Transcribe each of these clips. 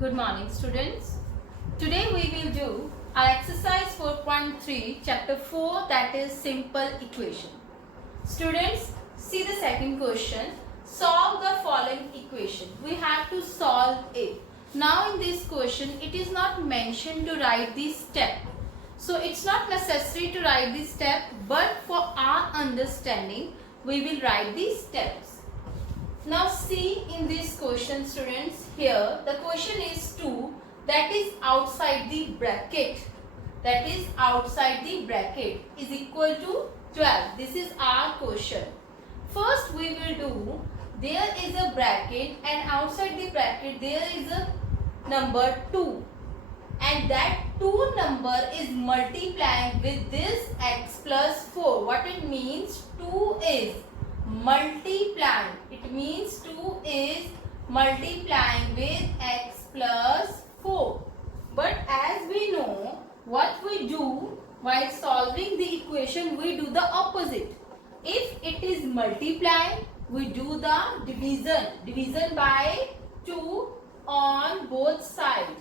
Good morning, students. Today we will do our exercise 4.3 chapter 4, that is simple equation. Students, see the second question. Solve the following equation. We have to solve it. Now in this question it is not mentioned to write the step. So it's not necessary to write the step, but for our understanding we will write the steps. Now see in this question, students, here the question is 2, that is outside the bracket, that is outside the bracket is equal to 12. This is our question. First we will do, there is a bracket and outside the bracket there is a number 2, and that 2 number is multiplying with this x plus 4. What it means? 2 is multiplying. It means 2 is multiplying with x plus 4. But as we know, what we do while solving the equation, we do the opposite. If it is multiplying, we do the division by 2 on both sides.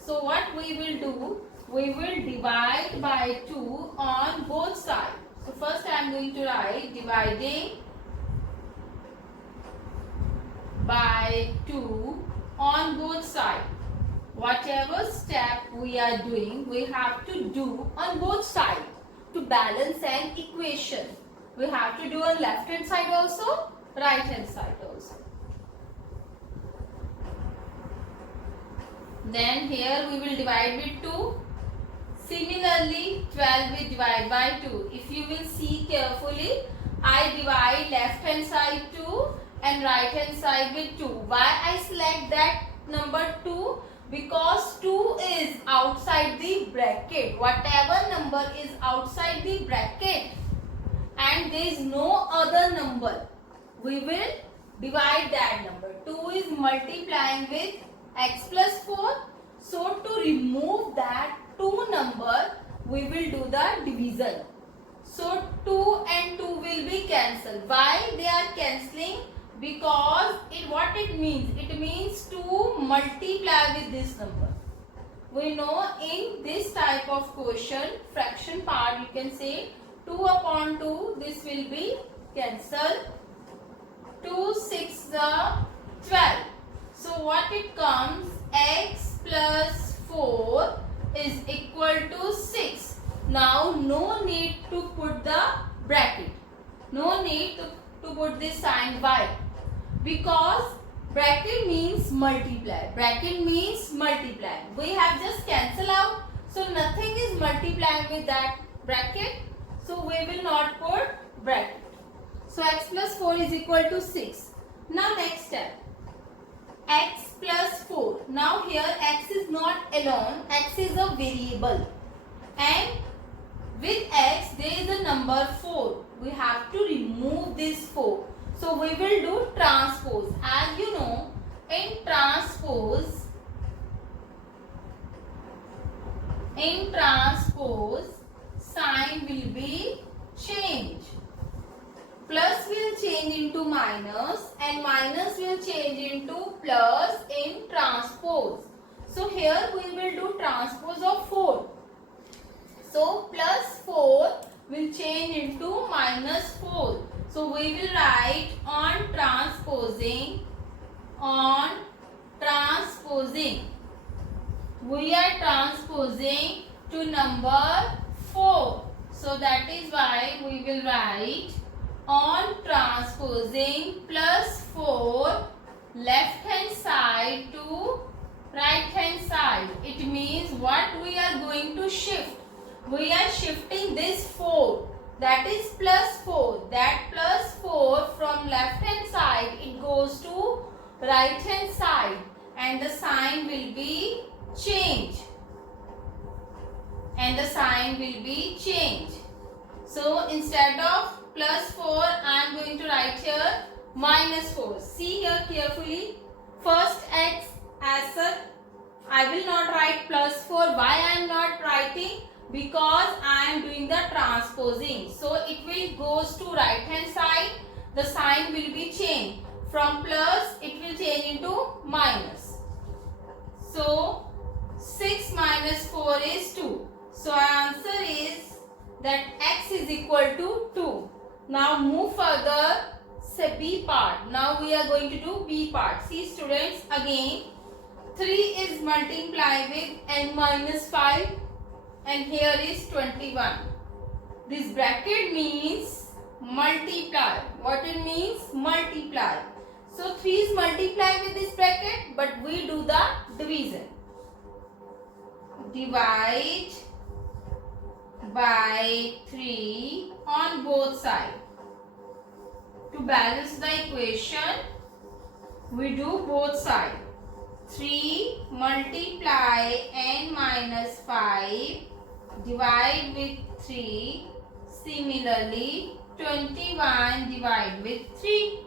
So what we will do, we will divide by 2 on both sides. So first I am going to write dividing by 2 on both sides. Whatever step we are doing, we have to do on both sides to balance an equation. We have to do on left hand side also, right hand side also. Then here we will divide with 2. Similarly, 12 we divide by 2. If you will see carefully, I divide left hand side 2 and right hand side with 2. Why I select that number 2? Because 2 is outside the bracket. Whatever number is outside the bracket and there is no other number, we will divide that number. 2 is multiplying with x plus 4. So to remove that 2 number, we will do the division. So 2 and 2 will be cancelled. Why they are cancelling? Because what it means? It means to multiply with this number. We know in this type of question, fraction part, you can say 2 upon 2, this will be cancelled. 2 6 the 12. So what it comes? X plus 4 is equal to 6. Now no need to put the bracket. No need to put this sign y. Because bracket means multiply. Bracket means multiply. We have just cancel out. So nothing is multiplying with that bracket. So we will not put bracket. So x plus 4 is equal to 6. Now next step. X plus 4. Now here x is not alone. X is a variable. And with x there is a number 4. We have to remove this 4. So we will do transpose. As you know, in transpose, sign will be changed. Plus will change into minus and minus will change into plus in transpose. So here we will do transpose of 4. So plus 4 will change into minus 4. So we will write on transposing. We are transposing to number 4. So that is why we will write on transposing plus 4 left hand side to right hand side. It means what we are going to shift. We are shifting this 4. That is plus 4. That plus 4 from left hand side, it goes to right hand side. And the sign will be changed. So instead of plus 4, I am going to write here minus 4. See here carefully. First x as such, I will not write plus 4. Why I am not writing? Because I am doing the transposing. So it will goes to right hand side. The sign will be changed. From plus, it will change into minus. minus 4 is 2. So our answer is that x is equal to 2. Now move further, say B part. Now we are going to do B part. See students, again 3 is multiplied with n minus 5 and here is 21. This bracket means multiply. What it means? Multiply. So 3 is multiplied with this bracket, but we do the division. Divide by 3 on both sides. To balance the equation, we do both sides. 3 multiply n minus 5 divide with 3. Similarly, 21 divide with 3.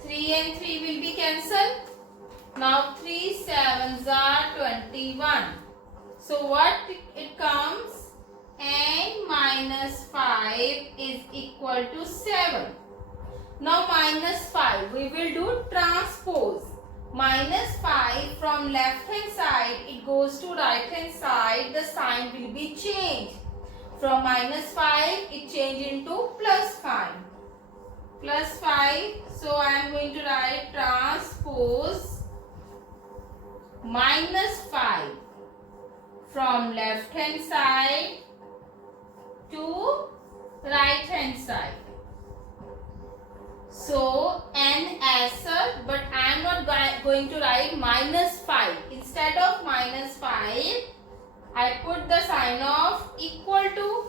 3 and 3 will be cancelled. Now 3 sevens are 21. So what it comes? N minus 5 is equal to 7. Now minus 5, we will do transpose. Minus 5 from left hand side, it goes to right hand side, the sign will be changed. From minus 5, it change into plus 5. Plus 5, so I am going to write transpose minus 5 from left hand side to right hand side. So n as such, but I am not going to write minus 5. Instead of minus 5, I put the sign of equal to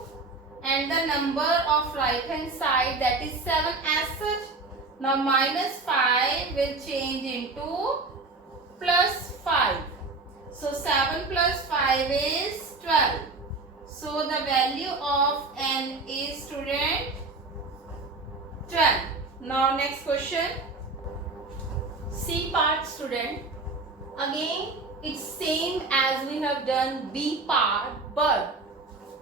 and the number of right hand side, that is 7 as such. Now minus 5 will change into plus 5. So 7 plus 5 is 12. So the value of n is, student, 12. Now next question. C part, student. Again it's same as we have done B part, but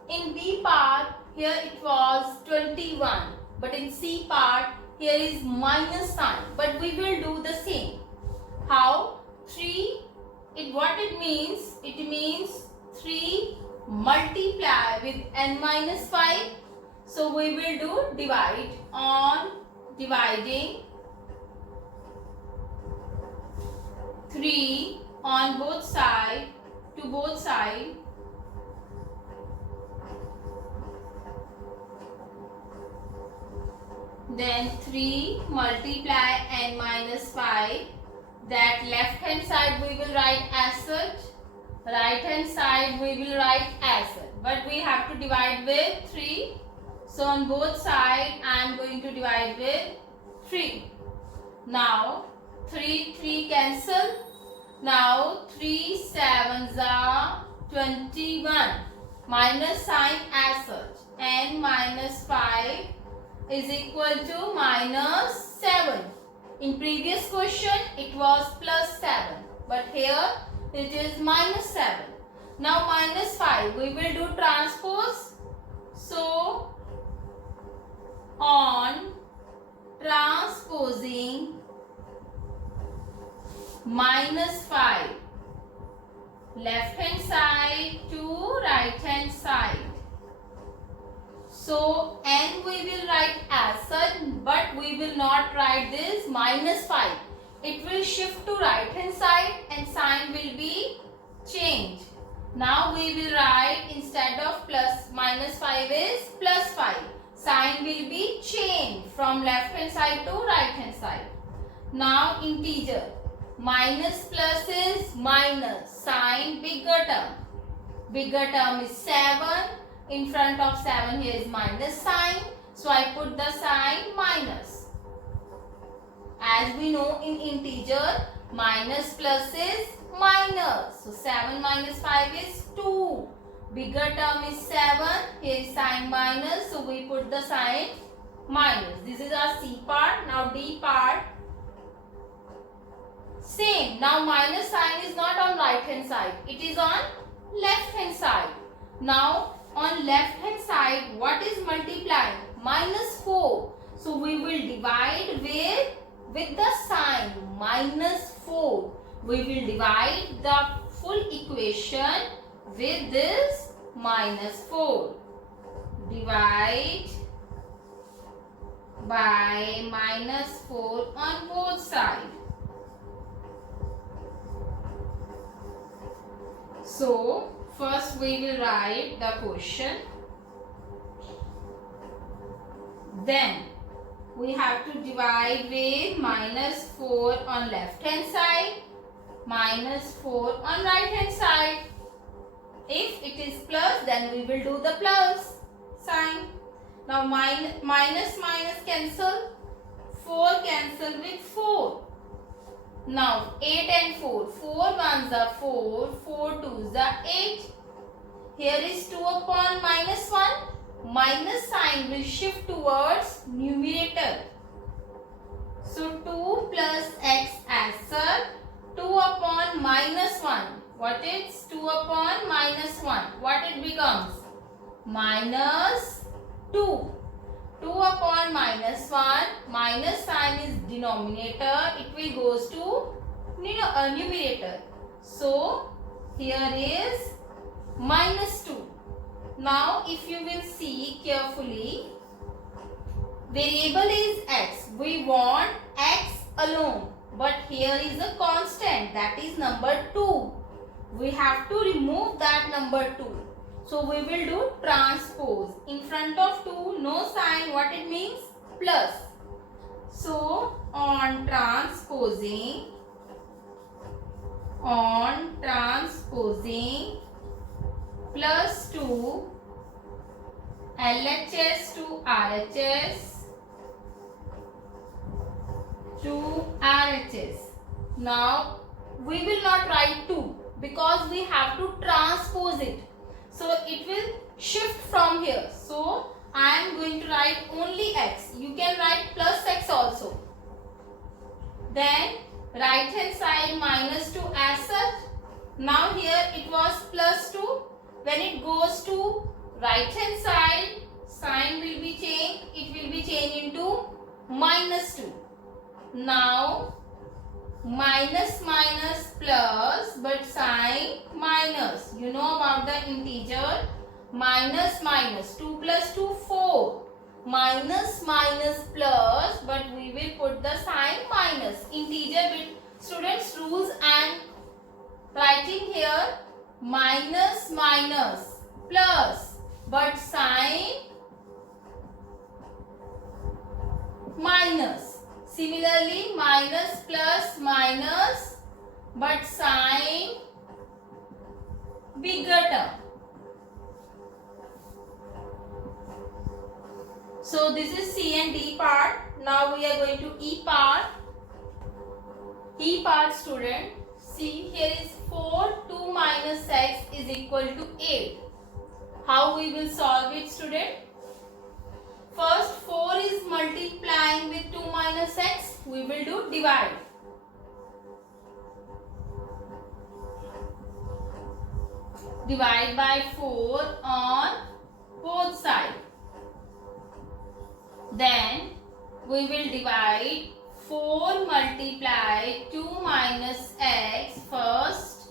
in B part here it was 21, but in C part here is minus sign, but we will do the same. How? 3, what it means? It means 3 multiply with n minus 5. So we will do divide on dividing 3 on both sides to both sides. Then 3 multiply n minus 5. That left hand side we will write as such. Right hand side we will write as such. But we have to divide with 3. So on both sides I am going to divide with 3. Now 3 cancel. Now 3 sevens are 21. Minus sign as such. N minus 5 is equal to minus 7. In previous question it was plus 7. But here it is minus 7. Now minus 5. We will do transpose. So on transposing minus 5, left hand side to right hand side. So n we will write as such, but we will not write this minus 5. It will shift to right hand side and sign will be changed. Now we will write, instead of plus minus 5 is plus 5. Sign will be changed from left hand side to right hand side. Now integer. Minus plus is minus. Sign bigger term. Bigger term is 7. In front of 7 here is minus sign. So I put the sign minus. As we know in integer, minus plus is minus. So 7 minus 5 is 2. Bigger term is 7. Here is sign minus. So we put the sign minus. This is our C part. Now D part. Same. Now minus sign is not on right hand side. It is on left hand side. Now on left hand side, what is multiplying? Minus 4. So we will divide with the sign minus 4. We will divide the full equation with this minus 4. Divide by minus 4 on both sides. So, first we will write the question. Then, we have to divide with minus 4 on left hand side, minus 4 on right hand side. If it is plus, then we will do the plus sign. Now, minus cancel. 4 cancel with 4. Now 8 and 4. 4 ones are 4. 4 twos are 8. Here is 2 upon minus 1. Minus sign will shift towards numerator. So 2 plus x as such. 2 upon minus 1. What is 2 upon minus 1? What it becomes? Minus 2. 2 upon minus 1, minus sign is denominator, it will goes to numerator. So, here is minus 2. Now, if you will see carefully, variable is x. We want x alone. But here is a constant, that is number 2. We have to remove that number 2. So, we will do transpose. In front of 2, no sign. What it means? Plus. So, on transposing plus 2, LHS to RHS. Now, we will not write 2 because we have to transpose it. So, it will shift from here. So, I am going to write only x. You can write plus x also. Then, right hand side minus 2 as such. Now, here it was plus 2. When it goes to right hand side, sign will be changed. It will be changed into minus 2. Now, minus plus, but sign minus. You know about the integer. Minus 2 plus 2, 4. Minus plus, but we will put the sign minus. Integer with students' rules I am writing here. Minus plus, but sign minus. Similarly, minus plus minus, but sign bigger term. So, this is C and D part. Now, we are going to E part. E part, student. See, here is 4. 2 minus x is equal to 8. How we will solve it, student? First, 4 is multiplying with 2 minus x. We will do divide. Divide by 4 on both sides. Then, we will divide 4 multiply 2 minus x first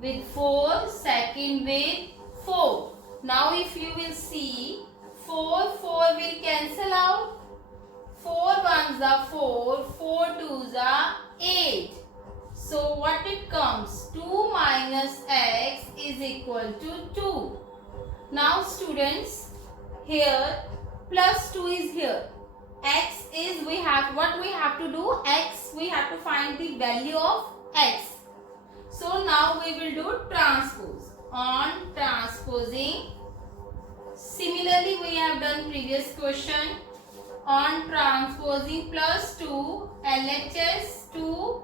with 4, second with 4. Now, if you will see, 4 will cancel out. 4 ones are 4, 4 twos are 8. So, what it comes? 2 minus x is equal to 2. Now, students, here plus 2 is here. X is, what we have to do? X, we have to find the value of x. So, now we will do transpose. On transposing, similarly we have done previous question. On transposing plus 2 LHS to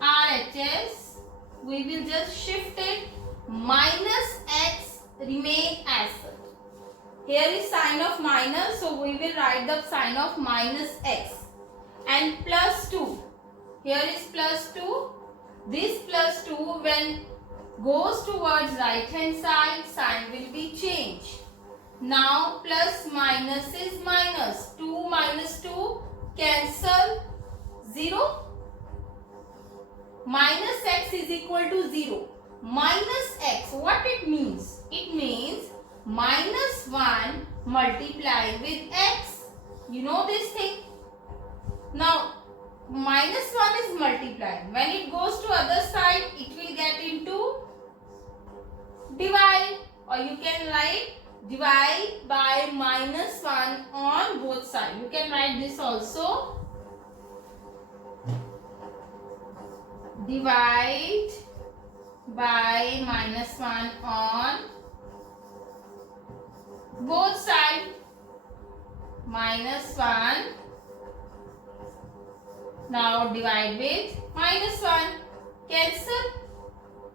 RHS, we will just shift it. Minus x remain as such. Here is sign of minus, so we will write the sign of minus x. And plus 2. Here is plus 2. This plus 2 when goes towards right hand side, sign will be changed. Now plus minus is minus. 2 minus 2 cancel 0. Minus x is equal to 0. minus x. What it means? It means minus 1 multiplied with x. You know this thing? Now, minus 1 is multiplied. When it goes to other side, it will get into divide. Or you can write divide by minus 1 on both sides. You can write this also. Divide by minus 1 on both sides. Minus 1. Now divide with minus 1. Cancel.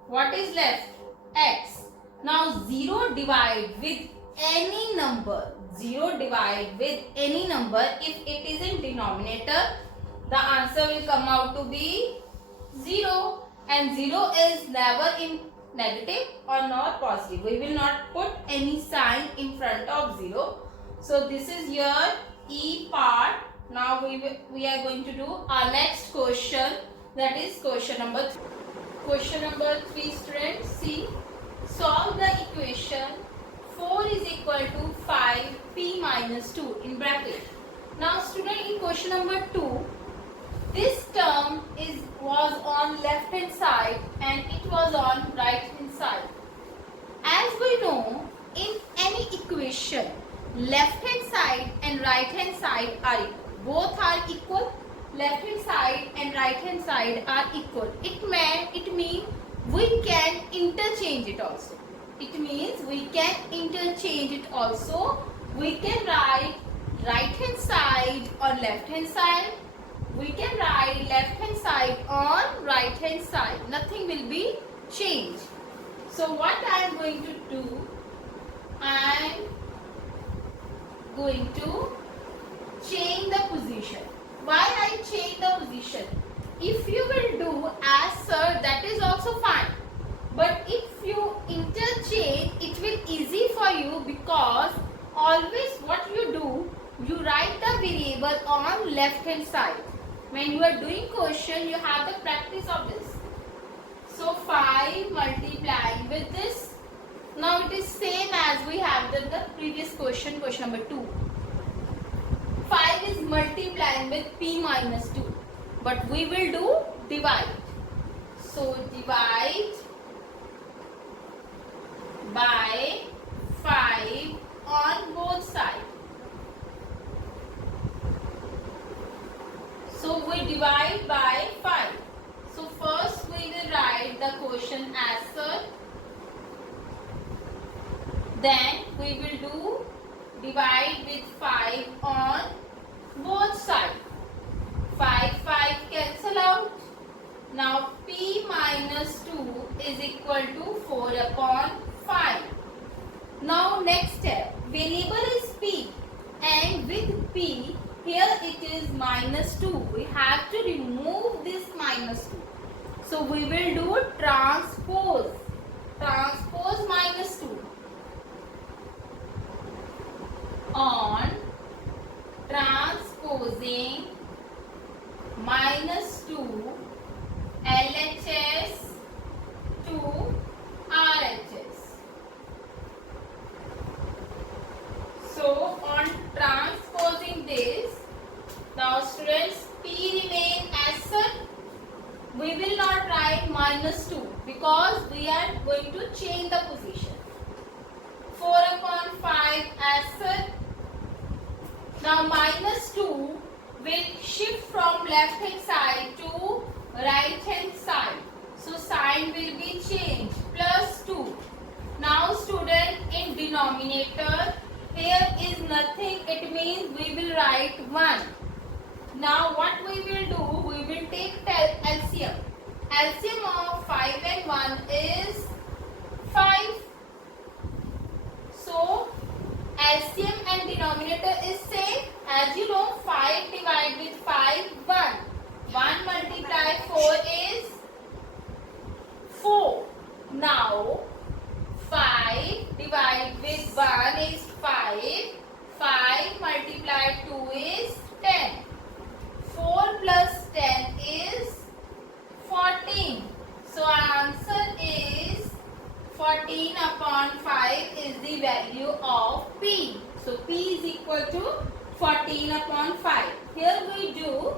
What is left? X. Now 0 divide with any number. 0 divide with any number. If it is in denominator, the answer will come out to be 0. And 0 is never in negative or not positive. We will not put any sign in front of 0. So this is your E part. Now we are going to do our next question, that is question number 3. Question number 3, students, see, solve the equation 4 is equal to 5p minus 2 in bracket. Now student, in question number 2, this term was on left hand side and it was on right hand side. As we know, in any equation, left hand side and right hand side are equal. Both are equal. Left hand side and right hand side are equal. It means we can interchange it also. It means we can interchange it also. We can write right hand side on left hand side. We can write left hand side on right hand side. Nothing will be changed. So what I am going to do, I am going to change the position. Why I change the position? If you will do as sir, that is also fine. But if you interchange, it will easy for you, because always what you do, you write the variable on left hand side. When you are doing question, you have the practice of this. So 5 multiplying with this. Now it is same as we have done the previous question, question number 2. 5 is multiplying with p minus 2. But we will do divide. So divide by 5 on both sides. So we divide by 5. So first we will write the question answer. Then we will do divide with 5 on both sides. 5 cancel out. Now p minus 2 is equal to 4 upon 5. Now next step, variable is p, and with p here it is minus 2. We have to remove this minus 2. So we will do transpose. Transpose minus 2 on transposing minus 2 LHS to RHS. So on transposing this, now students, p remain as such. We will not write minus 2 because we are going to change the position. 4 upon 5 as such. Now minus 2 will shift from left hand side to right hand side. So sign will be changed. Plus 2. Now student, in denominator, here is nothing. It means we will write 1. Now what we will do, we will take LCM. LCM of 5 and 1 is 5. So LCM and denominator is same. As you know, 5 divided with 5, 1. 1 multiply 4 is 4. Now 5 divided with 1 is 5. 5 multiplied 2 is 10. 4 plus 10 is 14. So our answer is 14 upon 5 is the value of P. So P is equal to 14 upon 5. Here we do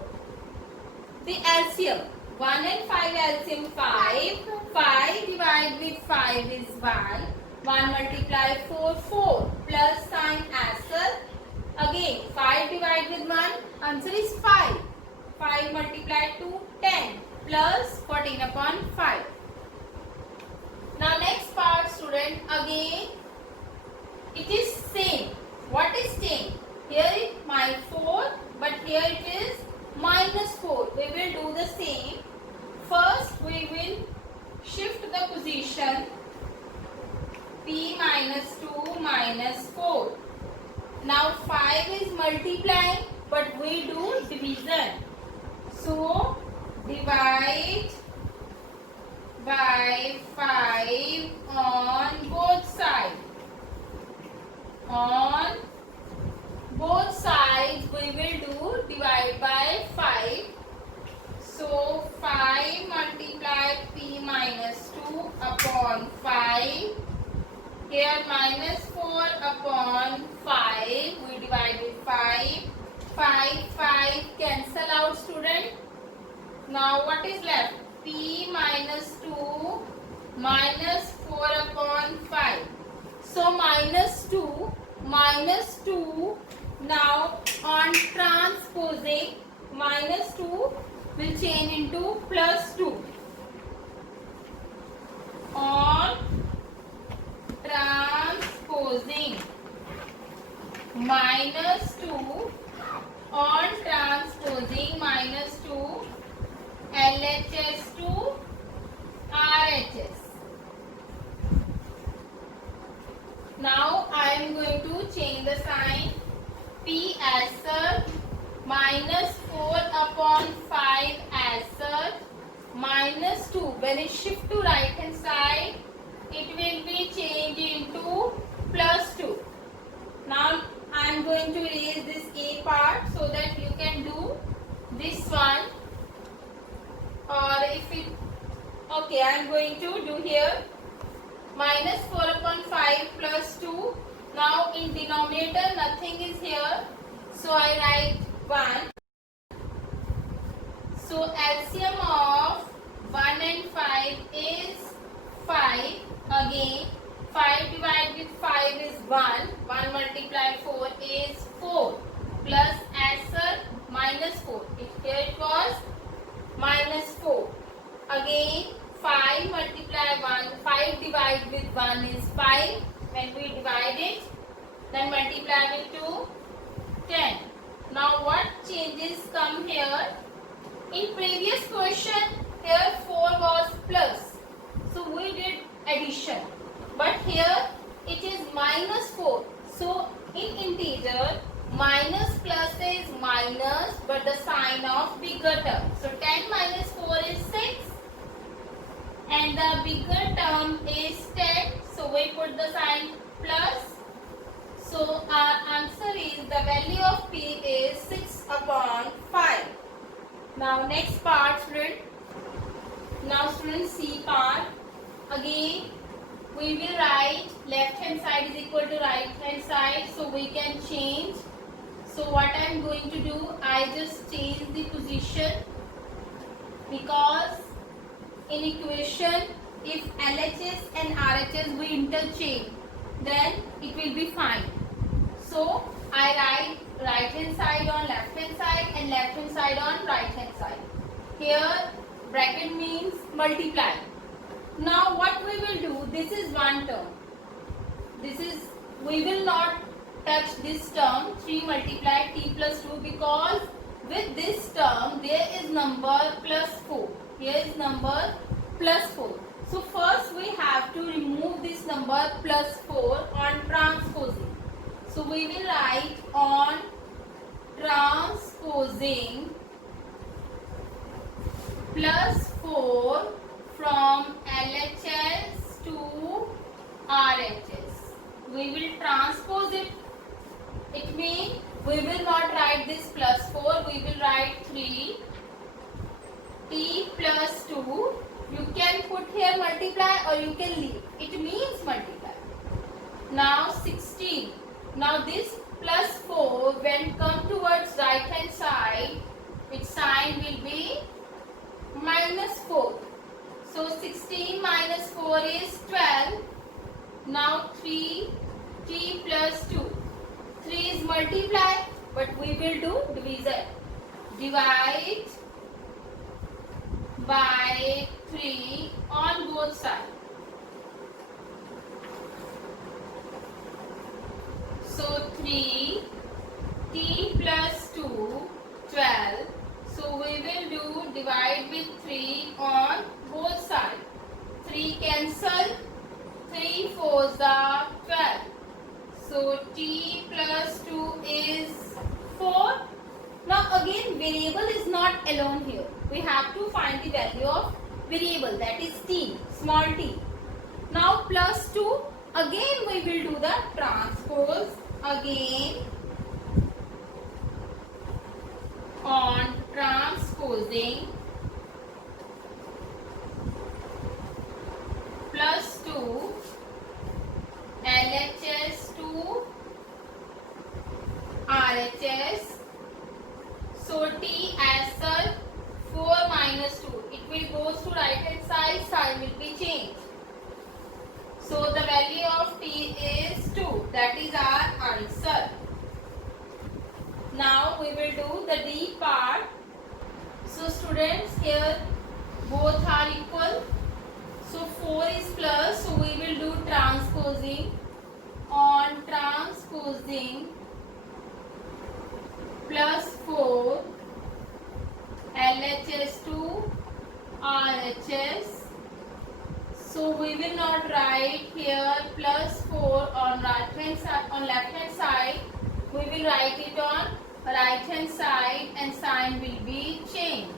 the LCM. 1 and 5 LCM 5. 5 divided with 5 is 1. 1 multiply 4, 4 plus sign asterisk. Again 5 divided with 1, answer is 5. 5 multiply 2, 10 plus 14 upon 5. Now next part student, again it is same. What is same? Here is my 4 but here it is minus 4. We will do the same. First we will shift the position P minus 2 minus 4. Now 5 is multiplying but we do division. So divide by 5 on both sides. On both sides we will do divide by 5. So 5 multiply P minus 2 upon 5. Here minus 4 upon 5. We divide with 5. 5 cancel out student. Now what is left? P minus 2 minus 4 upon 5. So minus 2 now on transposing minus 2 will change into plus 2. On transposing minus 2 on transposing minus 2 LHS to RHS. Now I am going to change the sign. P as such minus 4 upon 5 as such minus 2. When it shift to right hand side, it will be changed into plus 2. Now I am going to erase this A part so that you can do this one. Or if it, okay, I am going to do here minus 4 upon 5 plus 2. Now in denominator nothing is here, so I write 1. So LCM of 1 and 5 is 5. Again 5 divided with 5 is 1. 1 multiply 4 is 4 plus answer minus 4. Here it was minus 4. Again 5 multiply 1. 5 divided with 1 is 5. When we divide it, then multiply with 2, 10. Now what changes come here? In previous question, here 4 was plus. So we did addition. But here it is minus 4. So in integer, minus plus is minus but the sign of bigger term. So 10 minus 4 is 6. And the bigger term is 10. So we put the sign plus. So our answer is the value of P is 6 upon 5. Now next part student. Now student C part. Again we will write left hand side is equal to right hand side. So we can change. So what I am going to do, I just change the position because in equation if LHS and RHS we interchange, then it will be fine. So I write right hand side on left hand side and left hand side on right hand side. Here bracket means multiply. Now what we will do, this is one term. This is, we will not touch this term 3 multiply t plus 2 because with this term there is number plus 4. Here is number plus 4. So first we have to remove this number plus 4 on transposing. So we will write on transposing plus 4 from LHS to RHS. We will transpose it. It means we will not write this plus 4. We will write 3 t plus 2 You can put here multiply or you can leave. It means multiply. Now 16. Now this plus 4 when come towards right hand side, its sign will be minus 4. So 16 minus 4 is 12. Now 3 plus 2. 3 is multiply, but we will do division. Divide by 3 on both sides. So 3 t plus 2 12. So we will do divide with 3 on both sides. 3 cancel. 3 4s are 12. So t plus 2 is 4. Now again variable is not alone here. We have to find the value of variable, that is t, small t. Now plus 2, again we will do the transpose again on transposing plus 2 LHS to RHS. So t as such 4 minus 2. It will go to right hand side, sign will be changed. So the value of t is 2. That is our answer. Now we will do the D part. So students, here both are equal. So 4 is plus. So we will do transposing on transposing plus 4 LHS to RHS. So we will not write here plus 4 on right hand side, on left hand side. We will write it on right hand side and sign will be changed.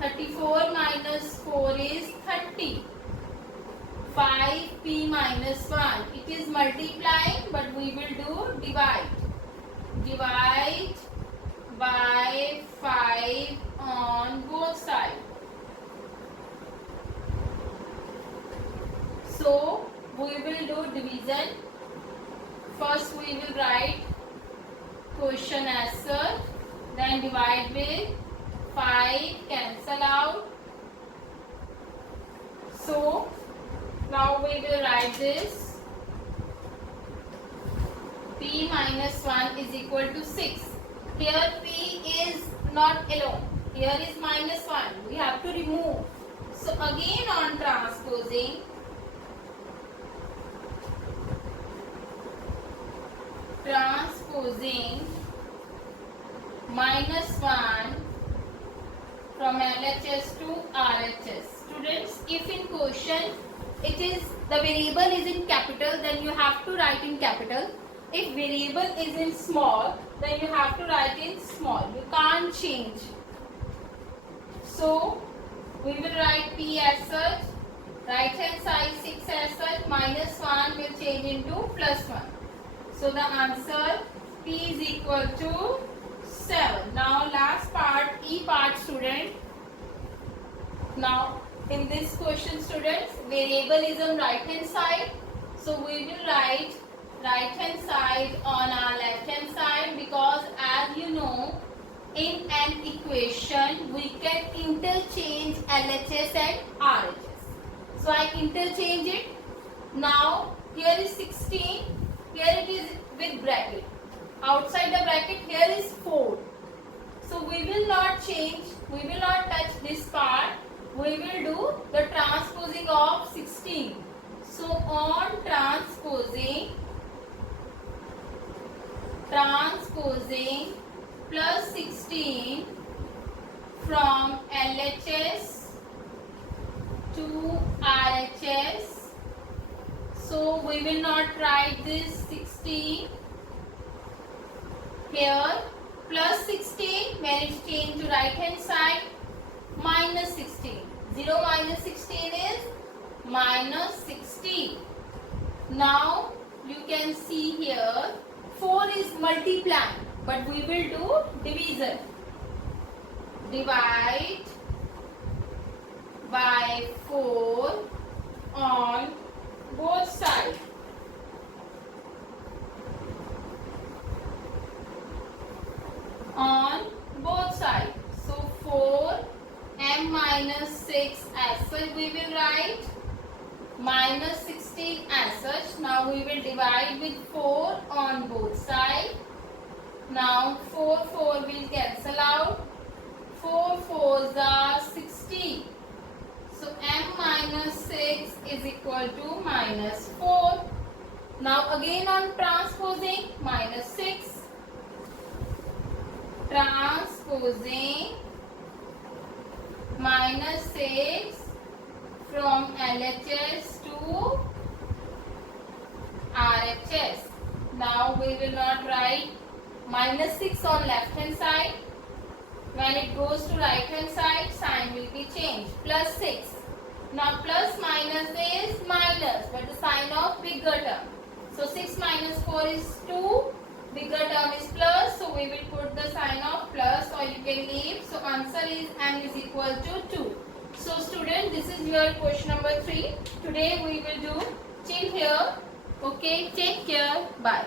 34 minus 4 is 30. 5p minus 1. It is multiplying, but we will do divide. Divide by 5 on both sides. So we will do division. First we will write question as such, then divide with 5, cancel out. So now we will write this. P minus 1 is equal to 6. Here P is not alone. Here is minus 1. We have to remove. So again on transposing, minus 1 from LHS to RHS. Students, if in question it is the variable is in capital, then you have to write in capital. If variable is in small, then you have to write in small. You can't change. So we will write P as such, right hand side 6 as such, minus 1 will change into plus 1. So the answer P is equal to 7. Now last part, E part, student. Now in this question, students, variable is on right hand side. So we will write right hand side on our left hand side, because as you know, in an equation we can interchange LHS and RHS. So I interchange it. Now here is 16, here it is with bracket. Outside the bracket here is 4. So we will not change, we will not touch this part. We will do the transposing of 16. So on transposing plus 16 from LHS to RHS. So we will not write this 16 here, plus 16 when it's changed to right hand side, minus 16. 0 minus 16 is minus 16. Now you can see here 4 is multiplying, but we will do division. Divide by 4 on both sides. On both sides. So 4m minus 6 as such we will write, minus 16 as such. Now we will divide with 4 on both sides. Now 4 will cancel out. 4 4s are 16. So m minus 6 is equal to minus 4. Now again on transposing, minus 6. Transposing minus 6 from LHS to RHS. Now we will not write minus 6 on left hand side. When it goes to right hand side, sign will be changed. Plus 6. Now plus minus is minus, but the sign of bigger term. So 6 minus 4 is 2. Bigger term is plus. So we will put the sign of plus, or you can leave. So answer is m is equal to 2. So student, this is your question number 3. Today we will do till here. Okay, take care. Bye.